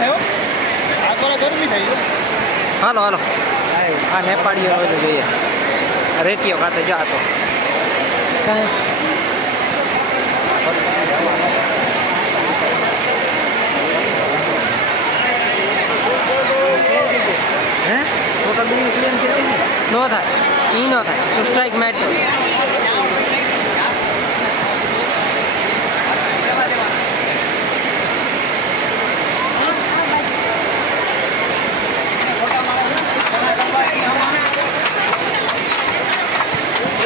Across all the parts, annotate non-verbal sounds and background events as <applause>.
થાય? હો આ તો ગરમી થઈ હાલો હાલો. આ નેપાળીઓ બધું જોઈએ. રેટીઓ ખાતે જા તો. કાંઈ? હે? ટોટલ બિલનું ક્લેમ કેટલી નો થાય. ઈ નો થાય. તું સ્ટ્રાઇક મારતો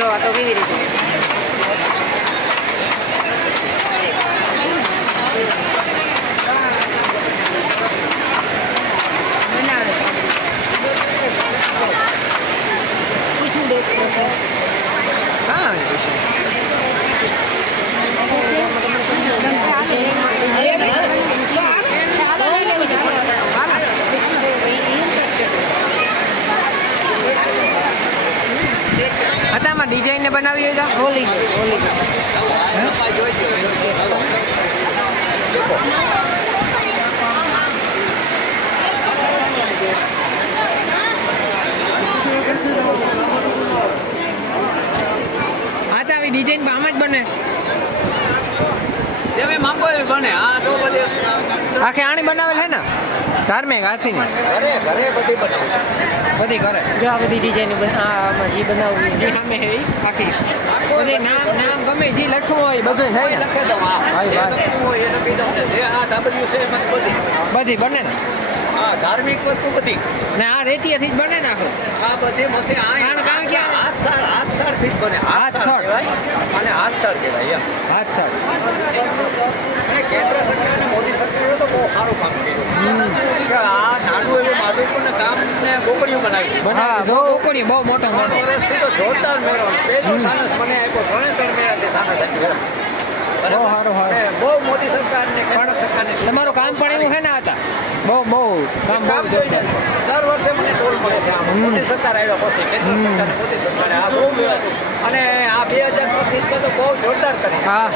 જો આ તો કેવી રીતે પૂછનું દેખ પ્રશ્ન હા એ તો છે હતા આમાં ડિઝાઇનને બનાવી હોય તો હોલી હોલી હા તો આવી ડિઝાઇન આમાં જ બને. તમે માંગો એ બને. હા તો બધી આખે આણી બનાવેલ છે ને? ધાર્મિક હાથીની. ઘરે ઘરે બધી બનાવું બધી ઘરે. જો આ બધી ડિઝાઇન હા જે બનાવવી જે સામે હે આખી. બધી નામ નામ ગમે જે લખવું હોય બધું થાય ને. લખે દો ભાઈ, ભાઈ. લખવું હોય એ લખી દઉં જે આ ધાબળિયું છે બધી. બધી બને ને. હા ધાર્મિક વસ્તુ બધી. ને આ રેતીયાથી જ બને ને આખું. આ બધી મસે આ કારણ કે હાથ? હાથ સાર હાથ સારથી જ બને. હાથસાળ. કહેવાય અને હાથ સાર કહેવાય એમ. હાથ સાર અને કેન્દ્ર સરકાર મોદી તો બહુ સારું કામ કર્યું કે આ નાનું એવું માધુપુરને ગામને ગોકળિયું બનાવ્યું બનાવી બહુ ઓકળ્યું બહુ મોટો. મોટો વર્ષથી તો જોરદાર મેળો. બે સાનસ મને આપ્યો. ત્રણે ત્રણ સાનસ આપ્યો. બહુ સારું. અને મોદી સરકારને કેન્દ્ર સરકારની તમારું કામ પણ એવું છે ને હતા બહુ બહુ કામ કામ જોઈને દર વર્ષે મને ટોલ મળે છે આમ. મોદી સરકાર આવ્યા પછી કેન્દ્ર સરકાર મોદી સરકારે આ બહુ મેળો. અને આ બે હજાર પચીસમાં તો બહુ જોરદાર કરી હા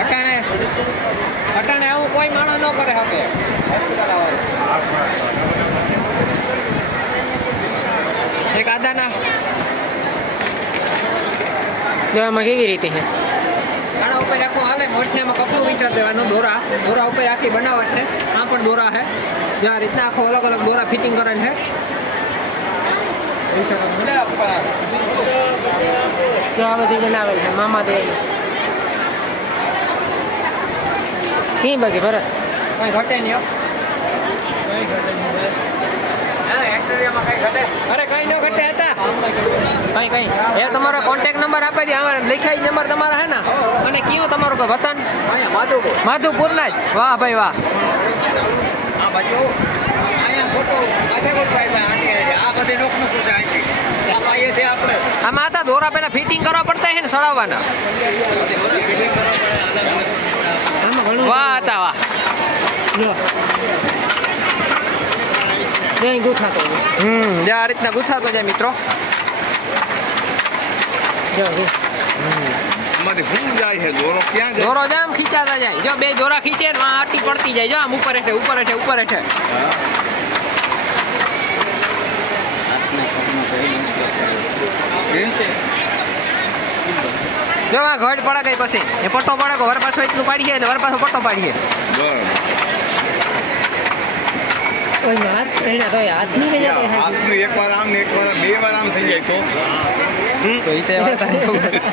અટાણે અટાણે આવું કોઈ માણસ ન કરે શકે એક આદાના જો આમાં કેવી રીતે છે આના ઉપર આખું હાલે મોઠિયામાં કપડું વીંટર દેવાનું દોરા દોરા ઉપર આખી બનાવટ છે આ પણ દોરા છે જે આ રીતના આખો અલગ અલગ દોરા ફિટિંગ કરેલ છે જોઈ શકો છો. જો આ બધી બનાવેલ છે મામા દેવ કી બાકી ભરત કાંઈ ઘટે નહીં હો. હા એક્ટરિયામાં કઈ ઘટે અરે કઈ ન ઘટે હતા. કઈ કઈ. એ તમારો કોન્ટેક્ટ નંબર આપે છે લખાઈ નંબર તમારા હે ને? અને કયું તમારું કોઈ વતન? માધુપુર માધુપુરના જ. વાહ ભાઈ વાહ. આમાં હતા દોરા પેલા ફિટિંગ કરવા પડતા હે ને સડાવવાના વાહ હતા વાહ. જો નહીં ગૂંથાતો હમ જે આ રીતના ગુથાતો જાય મિત્રો. જો જો. અમારી હું જાય છે દોરો ક્યાં જાય? દોરો જામ ખીચાતા જાય. જો બે દોરા ખીચે ને આ આટી પડતી જાય. જો આમ ઉપર હેઠે ઉપર હેઠે ઉપર હેઠે. જો આ ઘટ પડે ગઈ પછી. એ પટ્ટો પડે કે વર પાછો એટલું પાડીએ એટલે વર પાછો પટ્ટો પાડીએ બરાબર. ઓયમાં હાથ એના તો હાથ નહીં જતા હાથ હાથનું એક વાર આમ ને એક વાર બે વાર આમ થઈ જાય તો. એ <laughs>